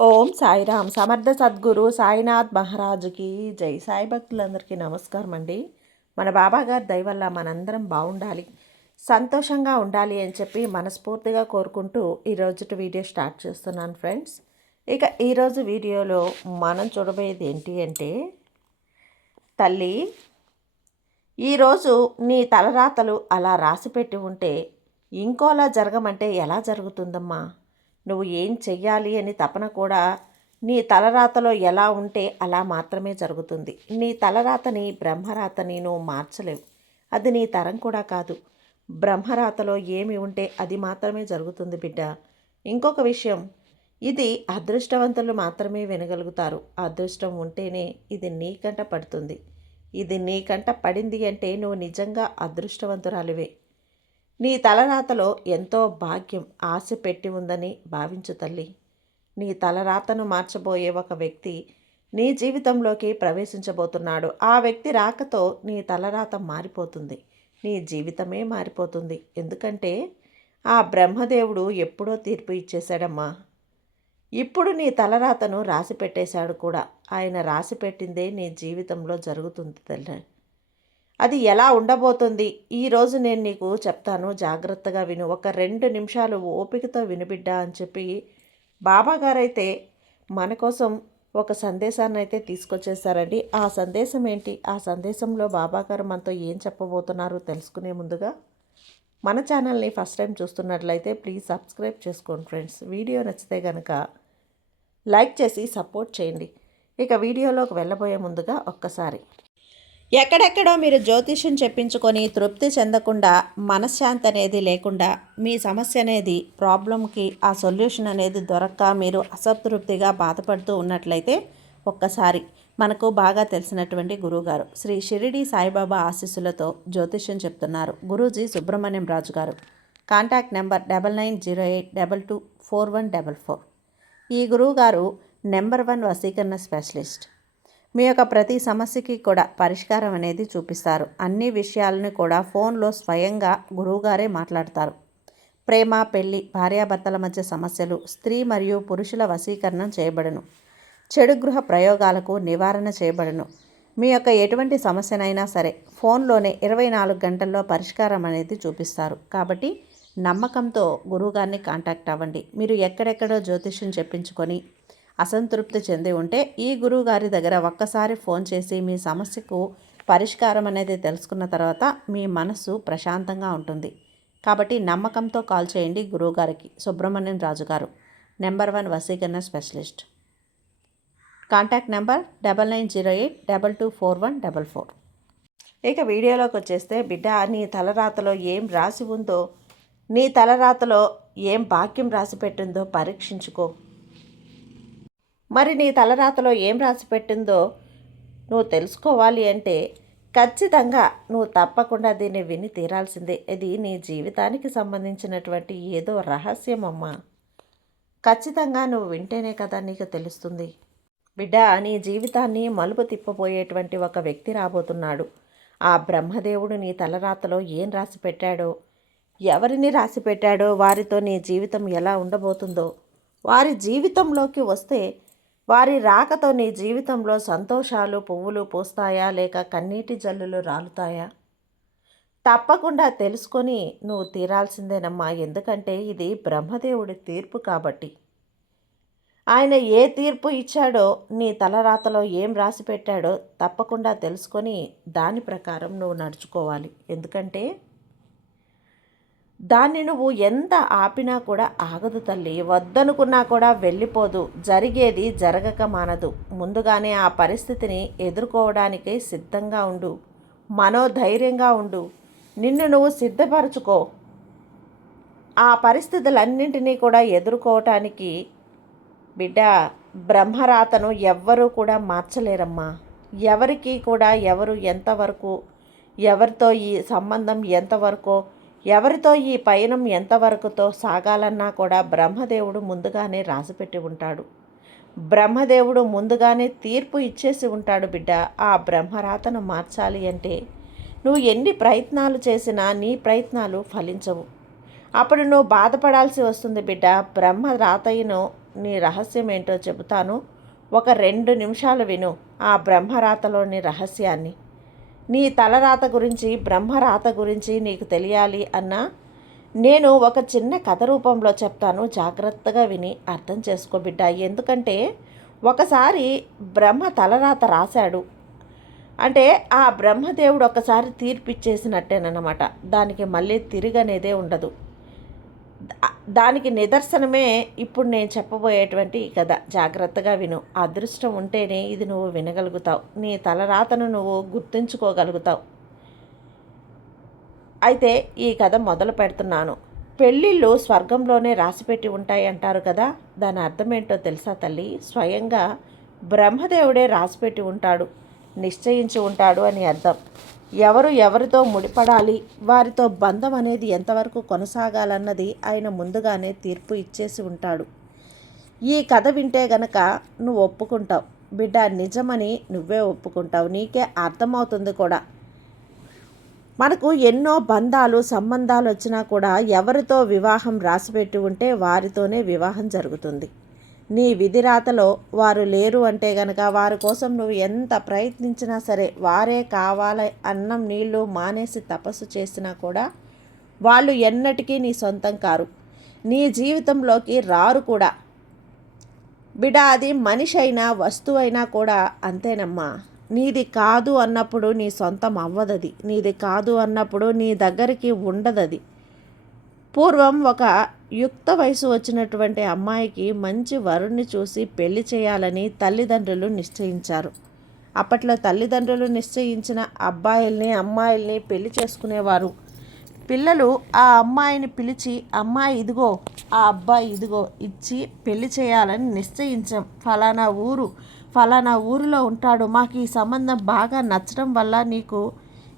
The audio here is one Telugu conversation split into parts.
ఓం సాయిరామ్. సమర్థ సద్గురు సాయినాథ్ మహారాజుకి జై. సాయి భక్తులందరికీ నమస్కారం అండి. మన బాబాగారి దయ వల్ల మనందరం బాగుండాలి, సంతోషంగా ఉండాలి అని చెప్పి మనస్ఫూర్తిగా కోరుకుంటూ ఈరోజు వీడియో స్టార్ట్ చేస్తున్నాను ఫ్రెండ్స్. ఇక ఈరోజు వీడియోలో మనం చూడబోయేది ఏంటి అంటే, తల్లి ఈరోజు నీ తలరాతలు అలా రాసిపెట్టి ఉంటే ఇంకోలా జరగమంటే ఎలా జరుగుతుందమ్మా? నువ్వు ఏం చెయ్యాలి అని తపన కూడా నీ తలరాతలో ఎలా ఉంటే అలా మాత్రమే జరుగుతుంది. నీ తలరాతని బ్రహ్మరాతని నువ్వు మార్చలేవు. అది నీ తరం కూడా కాదు. బ్రహ్మరాతలో ఏమి ఉంటే అది మాత్రమే జరుగుతుంది బిడ్డ. ఇంకొక విషయం, ఇది అదృష్టవంతులు మాత్రమే వినగలుగుతారు. అదృష్టం ఉంటేనే ఇది నీకంట పడుతుంది. ఇది నీకంట పడింది అంటే నువ్వు నిజంగా అదృష్టవంతురాలివే. నీ తలరాతలో ఎంతో భాగ్యం ఆశ పెట్టి ఉందని భావించు తల్లి. నీ తలరాతను మార్చబోయే ఒక వ్యక్తి నీ జీవితంలోకి ప్రవేశించబోతున్నాడు. ఆ వ్యక్తి రాకతో నీ తలరాత మారిపోతుంది, నీ జీవితమే మారిపోతుంది. ఎందుకంటే ఆ బ్రహ్మదేవుడు ఎప్పుడో తీర్పు ఇచ్చేశాడమ్మా. ఇప్పుడు నీ తలరాతను రాసి పెట్టేశాడు కూడా. ఆయన రాసి పెట్టిందే నీ జీవితంలో జరుగుతుంది తల్లి. అది ఎలా ఉండబోతుంది ఈరోజు నేను నీకు చెప్తాను, జాగ్రత్తగా విను. ఒక 2 నిమిషాలు ఓపికతో వినుబిడ్డా అని చెప్పి బాబాగారైతే మన కోసం ఒక సందేశాన్ని అయితే తీసుకొచ్చేసారండి. ఆ సందేశం ఏంటి, ఆ సందేశంలో బాబాగారు మనతో ఏం చెప్పబోతున్నారో తెలుసుకునే ముందుగా మన ఛానల్ని ఫస్ట్ టైం చూస్తున్నట్లయితే ప్లీజ్ సబ్స్క్రైబ్ చేసుకోండి ఫ్రెండ్స్. వీడియో నచ్చితే కనుక లైక్ చేసి సపోర్ట్ చేయండి. ఇక వీడియోలోకి వెళ్ళబోయే ముందుగా ఒక్కసారి, ఎక్కడెక్కడో మీరు జ్యోతిష్యం చెప్పించుకొని తృప్తి చెందకుండా, మనశ్శాంతి అనేది లేకుండా, మీ సమస్య అనేది ప్రాబ్లంకి ఆ సొల్యూషన్ అనేది దొరక్క మీరు అసంతృప్తిగా బాధపడుతూ ఉన్నట్లయితే ఒక్కసారి మనకు బాగా తెలిసినటువంటి గురువుగారు శ్రీ షిరిడి సాయిబాబా ఆశీస్సులతో జ్యోతిష్యం చెప్తున్నారు గురూజీ సుబ్రహ్మణ్యం రాజు గారు. Contact number 9908224144. ఈ గురువుగారు నెంబర్ 1 వశీకరణ స్పెషలిస్ట్. మీ యొక్క ప్రతి సమస్యకి కూడా పరిష్కారం అనేది చూపిస్తారు. అన్ని విషయాలను కూడా ఫోన్లో స్వయంగా గురువుగారే మాట్లాడతారు. ప్రేమ, పెళ్లి, భార్యాభర్తల మధ్య సమస్యలు, స్త్రీ మరియు పురుషుల వశీకరణం చేయబడును. చెడు గృహ ప్రయోగాలకు నివారణ చేయబడును. మీ యొక్క ఎటువంటి సమస్యనైనా సరే ఫోన్లోనే 24 గంటల్లో పరిష్కారం అనేది చూపిస్తారు. కాబట్టి నమ్మకంతో గురువుగారిని కాంటాక్ట్ అవ్వండి. మీరు ఎక్కడెక్కడో జ్యోతిష్యం చెప్పించుకొని అసంతృప్తి చెంది ఉంటే ఈ గురువుగారి దగ్గర ఒక్కసారి ఫోన్ చేసి మీ సమస్యకు పరిష్కారం అనేది తెలుసుకున్న తర్వాత మీ మనసు ప్రశాంతంగా ఉంటుంది. కాబట్టి నమ్మకంతో కాల్ చేయండి గురువుగారికి. సుబ్రహ్మణ్యం రాజు గారు, నెంబర్ 1 వశీకరణ స్పెషలిస్ట్. Contact number 9908224144. ఇక వీడియోలోకి వచ్చేస్తే, బిడ్డ నీ తలరాతలో ఏం రాసి ఉందో, నీ తలరాతలో ఏం భాగ్యం రాసి పెట్టిందో పరీక్షించుకో. మరి నీ తలరాతలో ఏం రాసి పెట్టిందో నువ్వు తెలుసుకోవాలి అంటే ఖచ్చితంగా నువ్వు తప్పకుండా దీన్ని విని తీరాల్సిందే. ఇది నీ జీవితానికి సంబంధించినటువంటి ఏదో రహస్యం అమ్మా. ఖచ్చితంగా నువ్వు వింటేనే కదా నీకు తెలుస్తుంది. బిడ్డ, నీ జీవితాన్ని మలుపు తిప్పబోయేటువంటి ఒక వ్యక్తి రాబోతున్నాడు. ఆ బ్రహ్మదేవుడు నీ తలరాతలో ఏం రాసి పెట్టాడో, ఎవరిని రాసి పెట్టాడో, వారితో నీ జీవితం ఎలా ఉండబోతుందో, వారి జీవితంలోకి వస్తే వారి రాకతో నీ జీవితంలో సంతోషాలు పువ్వులు పూస్తాయా లేక కన్నీటి జల్లులు రాలుతాయా? తప్పకుండా తెలుసుకొని నువ్వు తీరాల్సిందేనమ్మా. ఎందుకంటే ఇది బ్రహ్మదేవుడి తీర్పు కాబట్టి. ఆయన ఏ తీర్పు ఇచ్చాడో, నీ తలరాతలో ఏం రాసి పెట్టాడో తప్పకుండా తెలుసుకొని దాని ప్రకారం నువ్వు నడుచుకోవాలి. ఎందుకంటే దాన్ని నువ్వు ఎంత ఆపినా కూడా ఆగదు తల్లి. వద్దనుకున్నా కూడా వెళ్ళిపోదు. జరిగేది జరగక మానదు. ముందుగానే ఆ పరిస్థితిని ఎదుర్కోవడానికి సిద్ధంగా ఉండు. మనోధైర్యంగా ఉండు. నిన్ను నువ్వు సిద్ధపరచుకో. ఆ పరిస్థితులన్నింటినీ కూడా ఎదుర్కోవటానికి బిడ్డ, బ్రహ్మరాతను ఎవ్వరూ కూడా మార్చలేరమ్మా. ఎవరికి కూడా ఎవరు ఎంతవరకు, ఎవరితో ఈ సంబంధం ఎంతవరకు, ఎవరితో ఈ పయనం ఎంతవరకుతో సాగాలన్నా కూడా బ్రహ్మదేవుడు ముందుగానే రాసిపెట్టి ఉంటాడు. బ్రహ్మదేవుడు ముందుగానే తీర్పు ఇచ్చేసి ఉంటాడు బిడ్డ. ఆ బ్రహ్మరాతను మార్చాలి అంటే నువ్వు ఎన్ని ప్రయత్నాలు చేసినా నీ ప్రయత్నాలు ఫలించవు. అప్పుడు నువ్వు బాధపడాల్సి వస్తుంది బిడ్డ. బ్రహ్మరాతను నీ రహస్యం ఏంటో చెబుతాను. ఒక 2 నిమిషాలు విను ఆ బ్రహ్మరాతలోని రహస్యాన్ని. నీ తలరాత గురించి, బ్రహ్మరాత గురించి నీకు తెలియాలి అన్నా నేను ఒక చిన్న కథ రూపంలో చెప్తాను. జాగ్రత్తగా విని అర్థం చేసుకో బిడ్డ. ఎందుకంటే ఒకసారి బ్రహ్మ తలరాత రాశాడు అంటే ఆ బ్రహ్మదేవుడు ఒకసారి తీర్పిచ్చేసినట్టేనమాట. దానికి మళ్ళీ తిరిగనేదే ఉండదు. దానికి నిదర్శనమే ఇప్పుడు నేను చెప్పబోయేటువంటి ఈ కథ. జాగ్రత్తగా విను. అదృష్టం ఉంటేనే ఇది నువ్వు వినగలుగుతావు. నీ తలరాతను నువ్వు గుర్తుంచుకోగలుగుతావు. అయితే ఈ కథ మొదలు పెడుతున్నాను. పెళ్ళిళ్ళు స్వర్గంలోనే రాసిపెట్టి ఉంటాయి అంటారు కదా. దాని అర్థం ఏంటో తెలుసా తల్లి? స్వయంగా బ్రహ్మదేవుడే రాసిపెట్టి ఉంటాడు, నిశ్చయించి ఉంటాడు అని అర్థం. ఎవరు ఎవరితో ముడిపడాలి, వారితో బంధం అనేది ఎంతవరకు కొనసాగాలన్నది ఆయన ముందుగానే తీర్పు ఇచ్చేసి ఉంటాడు. ఈ కథ వింటే గనక నువ్వు ఒప్పుకుంటావు బిడ్డ. నిజమని నువ్వే ఒప్పుకుంటావు. నీకే అర్థమవుతుంది కూడా. మనకు ఎన్నో బంధాలు, సంబంధాలు వచ్చినా కూడా ఎవరితో వివాహం రాసిపెట్టి ఉంటే వారితోనే వివాహం జరుగుతుంది. నీ విధిరాతలో వారు లేరు అంటే గనక వారి కోసం నువ్వు ఎంత ప్రయత్నించినా సరే, వారే కావాలి అన్నం నీళ్లు మానేసి తపస్సు చేసినా కూడా వాళ్ళు ఎన్నటికీ నీ సొంతం కారు, నీ జీవితంలోకి రారు కూడా. బిడ్డ, అది మనిషి అయినా వస్తువైనా కూడా అంతేనమ్మా. నీది కాదు అన్నప్పుడు నీ సొంతం అవ్వదది. నీది కాదు అన్నప్పుడు నీ దగ్గరికి ఉండదది. పూర్వం ఒక యుక్త వయసు వచ్చినటువంటి అమ్మాయికి మంచి వరుణ్ణి చూసి పెళ్లి చేయాలని తల్లిదండ్రులు నిశ్చయించారు. అప్పట్లో తల్లిదండ్రులు నిశ్చయించిన అబ్బాయిల్ని, అమ్మాయిల్ని పెళ్లి చేసుకునేవారు. పిల్లలు ఆ అమ్మాయిని పిలిచి, అమ్మాయి ఇదిగో, ఆ అబ్బాయి ఇదిగో ఇచ్చి పెళ్లి చేయాలని నిశ్చయించాం. ఫలానా ఊరిలో ఉంటాడు, మాకు ఈ సంబంధం బాగా నచ్చడం వల్ల నీకు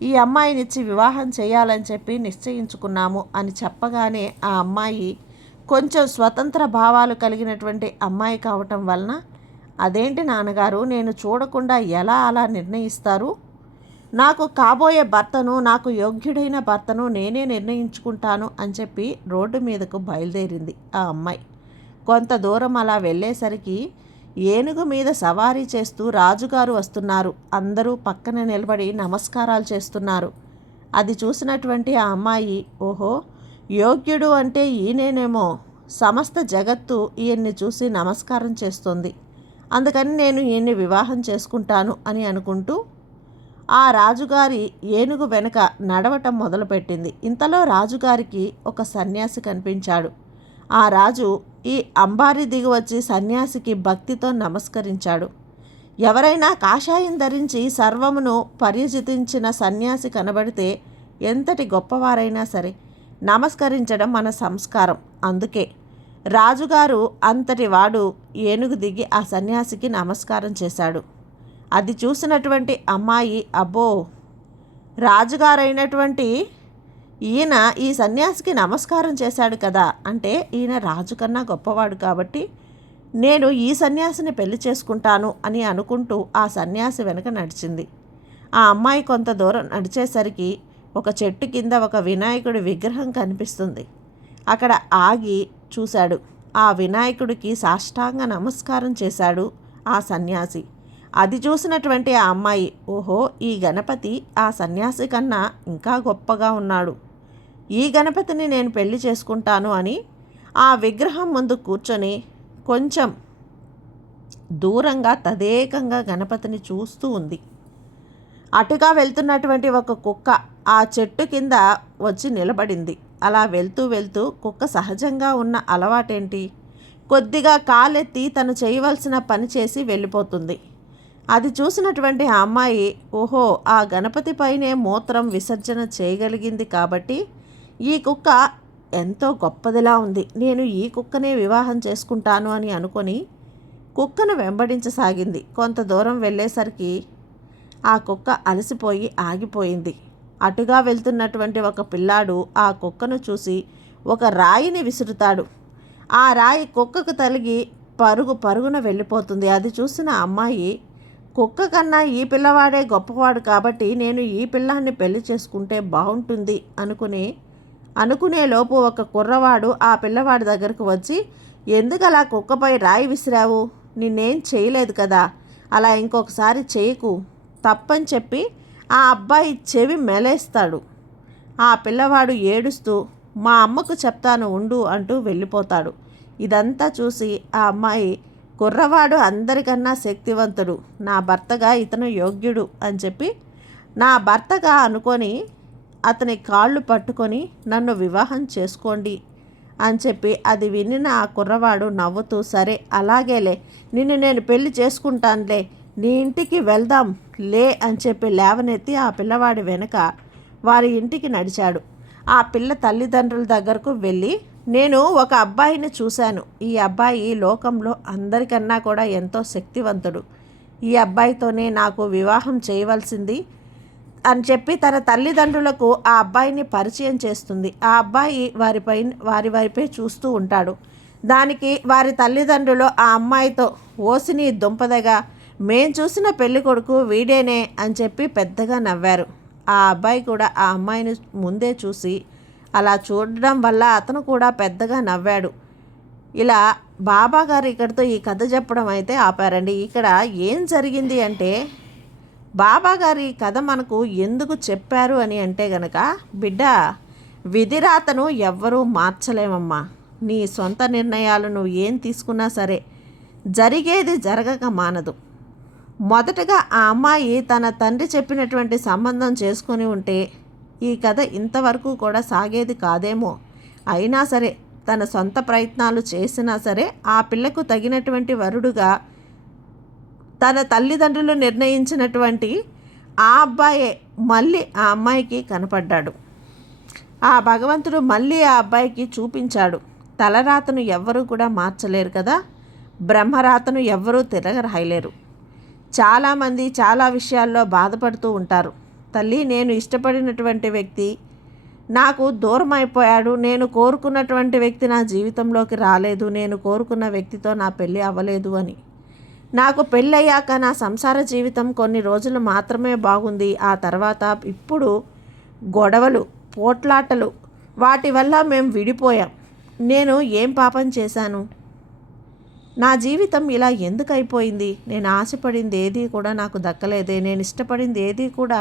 ఈ అమ్మాయినిచ్చి వివాహం చేయాలని చెప్పి నిశ్చయించుకున్నాము అని చెప్పగానే ఆ అమ్మాయి కొంచెం స్వతంత్ర భావాలు కలిగినటువంటి అమ్మాయి కావటం వలన, అదేంటి నాన్నగారు, నేను చూడకుండా ఎలా అలా నిర్ణయిస్తారు? నాకు కాబోయే భర్తను, నాకు యోగ్యుడైన భర్తను నేనే నిర్ణయించుకుంటాను అని చెప్పి రోడ్డు మీదకు బయలుదేరింది ఆ అమ్మాయి. కొంత దూరం అలా వెళ్ళేసరికి ఏనుగు మీద సవారీ చేస్తూ రాజుగారు వస్తున్నారు. అందరూ పక్కన నిలబడి నమస్కారాలు చేస్తున్నారు. అది చూసినటువంటి ఆ అమ్మాయి, ఓహో, యోగ్యుడు అంటే ఈయనేనేమో, సమస్త జగత్తు ఈయన్ని చూసి నమస్కారం చేస్తుంది, అందుకని నేను ఈయన్ని వివాహం చేసుకుంటాను అని అనుకుంటూ ఆ రాజుగారి ఏనుగు వెనుక నడవటం మొదలుపెట్టింది. ఇంతలో రాజుగారికి ఒక సన్యాసి కనిపించాడు. ఆ రాజు ఈ అంబారి దిగి వచ్చి సన్యాసికి భక్తితో నమస్కరించాడు. ఎవరైనా కాషాయం ధరించి సర్వమును పర్యజితించిన సన్యాసి కనబడితే ఎంతటి గొప్పవారైనా సరే నమస్కరించడం మన సంస్కారం. అందుకే రాజుగారు అంతటి వాడు ఏనుగు దిగి ఆ సన్యాసికి నమస్కారం చేశాడు. అది చూసినటువంటి అమ్మాయి, అబ్బో, రాజుగారైనటువంటి ఈయన ఈ సన్యాసికి నమస్కారం చేశాడు కదా, అంటే ఈయన రాజు కన్నా గొప్పవాడు కాబట్టి నేను ఈ సన్యాసిని పెళ్లి చేసుకుంటాను అని అనుకుంటూ ఆ సన్యాసి వెనక నడిచింది. ఆ అమ్మాయి కొంత దూరం నడిచేసరికి ఒక చెట్టు కింద ఒక వినాయకుడి విగ్రహం కనిపిస్తుంది. అక్కడ ఆగి చూశాడు. ఆ వినాయకుడికి సాష్టాంగ నమస్కారం చేశాడు ఆ సన్యాసి. అది చూసినటువంటి ఆ అమ్మాయి, ఓహో, ఈ గణపతి ఆ సన్యాసి కన్నా ఇంకా గొప్పగా ఉన్నాడు, ఈ గణపతిని నేను పెళ్లి చేసుకుంటాను అని ఆ విగ్రహం ముందు కూర్చొని కొంచెం దూరంగా తదేకంగా గణపతిని చూస్తూ ఉంది. అటుగా వెళ్తున్నటువంటి ఒక కుక్క ఆ చెట్టు కింద వచ్చి నిలబడింది. అలా వెళ్తూ వెళ్తూ కుక్క సహజంగా ఉన్న అలవాటేంటి, కొద్దిగా కాలెత్తి తను చేయవలసిన పని చేసి వెళ్ళిపోతుంది. అది చూసినటువంటి ఆ అమ్మాయి, ఓహో, ఆ గణపతి పైనే మూత్రం విసర్జన చేయగలిగింది కాబట్టి ఈ కుక్క ఎంతో గొప్పదిలా ఉంది, నేను ఈ కుక్కనే వివాహం చేసుకుంటాను అని అనుకొని కుక్కను వెంబడించసాగింది. కొంత దూరం వెళ్ళేసరికి ఆ కుక్క అలసిపోయి ఆగిపోయింది. అటుగా వెళ్తున్నటువంటి ఒక పిల్లాడు ఆ కుక్కను చూసి ఒక రాయిని విసురుతాడు. ఆ రాయి కుక్కకు తగిలి పరుగున వెళ్ళిపోతుంది. అది చూసిన అమ్మాయి, కుక్క కన్నా ఈ పిల్లవాడే గొప్పవాడు కాబట్టి నేను ఈ పిల్లాన్ని పెళ్లి చేసుకుంటే బాగుంటుంది అనుకునే లోపు ఒక కుర్రవాడు ఆ పిల్లవాడి దగ్గరకు వచ్చి, ఎందుకు అలా కుక్కపై రాయి విసిరావు? నిన్నేం చేయలేదు కదా, అలా ఇంకొకసారి చేయకు తప్పని చెప్పి ఆ అబ్బాయి చెవి మెలేస్తాడు. ఆ పిల్లవాడు ఏడుస్తూ మా అమ్మకు చెప్తాను ఉండు అంటూ వెళ్ళిపోతాడు. ఇదంతా చూసి ఆ అమ్మాయి, కుర్రవాడు అందరికన్నా శక్తివంతుడు, నా భర్తగా ఇతను యోగ్యుడు అని చెప్పి నా భర్తగా అనుకొని అతని కాళ్ళు పట్టుకొని నన్ను వివాహం చేసుకోండి అని చెప్పి అది వినిన ఆ కుర్రవాడు నవ్వుతూ, సరే అలాగేలే, నిన్ను నేను పెళ్లి చేసుకుంటానులే, నీ ఇంటికి వెళ్దాం లే అని చెప్పి లేవనెత్తి ఆ పిల్లవాడి వెనుక వారి ఇంటికి నడిచాడు. ఆ పిల్ల తల్లిదండ్రుల దగ్గరకు వెళ్ళి, నేను ఒక అబ్బాయిని చూశాను, ఈ అబ్బాయి లోకంలో అందరికన్నా కూడా ఎంతో శక్తివంతుడు, ఈ అబ్బాయితోనే నాకు వివాహం చేయవలసింది అని చెప్పి తన తల్లిదండ్రులకు ఆ అబ్బాయిని పరిచయం చేస్తుంది. ఆ అబ్బాయి వారి వైపే చూస్తూ ఉంటాడు. దానికి వారి తల్లిదండ్రులు ఆ అమ్మాయితో, ఓసిని దుంపదగా, మేం చూసిన పెళ్లి కొడుకు వీడేనే అని చెప్పి పెద్దగా నవ్వారు. ఆ అబ్బాయి కూడా ఆ అమ్మాయిని ముందే చూసి అలా చూడడం వల్ల అతను కూడా పెద్దగా నవ్వాడు. ఇలా బాబాగారు ఇక్కడితో ఈ కథ చెప్పడం అయితే ఆపారండి. ఇక్కడ ఏం జరిగింది అంటే, బాబాగారు ఈ కథ మనకు ఎందుకు చెప్పారు అని అంటే గనక, బిడ్డ, విధిరాతను ఎవ్వరూ మార్చలేమమ్మా. నీ సొంత నిర్ణయాలు నువ్వు ఏం తీసుకున్నా సరే జరిగేది జరగక మానదు. మొదటగా ఆ అమ్మాయి తన తండ్రి చెప్పినటువంటి సంబంధం చేసుకొని ఉంటే ఈ కథ ఇంతవరకు కూడా సాగేది కాదేమో. అయినా సరే తన సొంత ప్రయత్నాలు చేసినా సరే ఆ పిల్లకు తగినటువంటి వరుడుగా తన తల్లిదండ్రులు నిర్ణయించినటువంటి ఆ అబ్బాయే మళ్ళీ ఆ అమ్మాయికి కనపడ్డాడు. ఆ భగవంతుడు మళ్ళీ ఆ అబ్బాయికి చూపించాడు. తలరాతను ఎవ్వరూ కూడా మార్చలేరు కదా, బ్రహ్మరాతను ఎవ్వరూ తిరగరాయలేరు. చాలామంది చాలా విషయాల్లో బాధపడుతూ ఉంటారు. తల్లి, నేను ఇష్టపడినటువంటి వ్యక్తి నాకు దూరం అయిపోయాడు, నేను కోరుకున్నటువంటి వ్యక్తి నా జీవితంలోకి రాలేదు, నేను కోరుకున్న వ్యక్తితో నా పెళ్ళి అవ్వలేదు అని. నాకు పెళ్ళయ్యాక నా సంసార జీవితం కొన్ని రోజులు మాత్రమే బాగుంది, ఆ తర్వాత ఇప్పుడు గొడవలు, పోట్లాటలు, వాటి వల్ల మేము విడిపోయాం. నేను ఏం పాపం చేశాను? నా జీవితం ఇలా ఎందుకు అయిపోయింది? నేను ఆశపడింది ఏదీ కూడా నాకు దక్కలేదే, నేను ఇష్టపడింది ఏదీ కూడా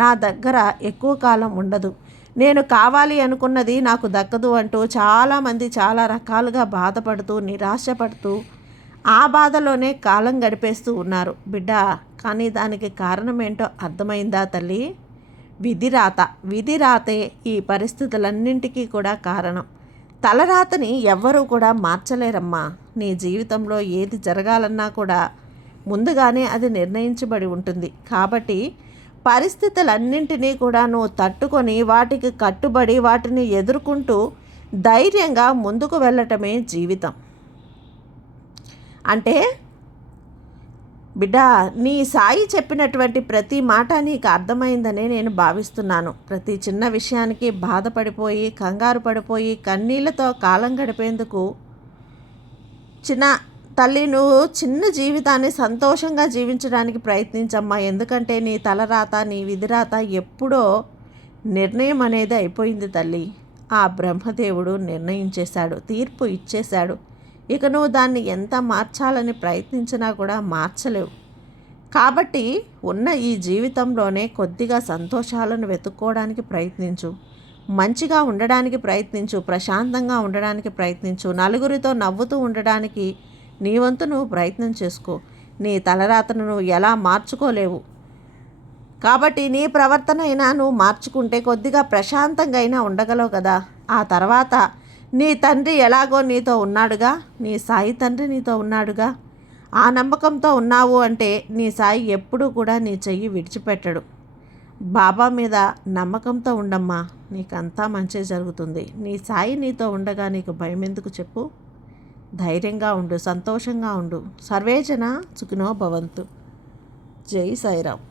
నా దగ్గర ఎక్కువ కాలం ఉండదు, నేను కావాలి అనుకున్నది నాకు దక్కదు అంటూ చాలామంది చాలా రకాలుగా బాధపడుతూ నిరాశపడుతూ ఆ బాధలోనే కాలం గడిపేస్తూ ఉన్నారు బిడ్డ. కానీ దానికి కారణం ఏంటో అర్థమైందా తల్లి? విధిరాత. విధిరాతే ఈ పరిస్థితులన్నింటికీ కూడా కారణం. తలరాతని ఎవ్వరూ కూడా మార్చలేరమ్మా. నీ జీవితంలో ఏది జరగాలన్నా కూడా ముందుగానే అది నిర్ణయించబడి ఉంటుంది. కాబట్టి పరిస్థితులన్నింటినీ కూడా నువ్వు తట్టుకొని వాటికి కట్టుబడి వాటిని ఎదుర్కొంటూ ధైర్యంగా ముందుకు వెళ్ళటమే జీవితం. అంటే బిడ్డ, నీ సాయి చెప్పినటువంటి ప్రతి మాట నీకు అర్థమైందనే నేను భావిస్తున్నాను. ప్రతి చిన్న విషయానికి బాధపడిపోయి కంగారు పడిపోయి కన్నీళ్లతో కాలం గడిపేందుకు తల్లి, నువ్వు చిన్న జీవితాన్ని సంతోషంగా జీవించడానికి ప్రయత్నించమ్మా. ఎందుకంటే నీ తలరాత, నీ విధిరాత ఎప్పుడో నిర్ణయం అనేది అయిపోయింది తల్లి. ఆ బ్రహ్మదేవుడు నిర్ణయించేశాడు, తీర్పు ఇచ్చేశాడు. ఇక నువ్వు దాన్ని ఎంత మార్చాలని ప్రయత్నించినా కూడా మార్చలేవు. కాబట్టి ఉన్న ఈ జీవితంలోనే కొద్దిగా సంతోషాలను వెతుక్కోవడానికి ప్రయత్నించు, మంచిగా ఉండడానికి ప్రయత్నించు, ప్రశాంతంగా ఉండడానికి ప్రయత్నించు, నలుగురితో నవ్వుతూ ఉండడానికి నీ వంతు నువ్వు ప్రయత్నం చేసుకో. నీ తలరాతను నువ్వు ఎలా మార్చుకోలేవు. కాబట్టి నీ ప్రవర్తన అయినా నువ్వు మార్చుకుంటే కొద్దిగా ప్రశాంతంగా అయినా ఉండగలవు కదా. ఆ తర్వాత నీ తండ్రి ఎలాగో నీతో ఉన్నాడుగా, నీ సాయి తండ్రి నీతో ఉన్నాడుగా. ఆ నమ్మకంతో ఉన్నావు అంటే నీ సాయి ఎప్పుడూ కూడా నీ చెయ్యి విడిచిపెట్టడు. బాబా మీద నమ్మకంతో ఉండమ్మా, నీకంతా మంచి జరుగుతుంది. నీ సాయి నీతో ఉండగా నీకు భయం ఎందుకు చెప్పు? ధైర్యంగా ఉండు, సంతోషంగా ఉండు. సర్వేజన సుఖినో భవంతు. జై సాయిరామ్.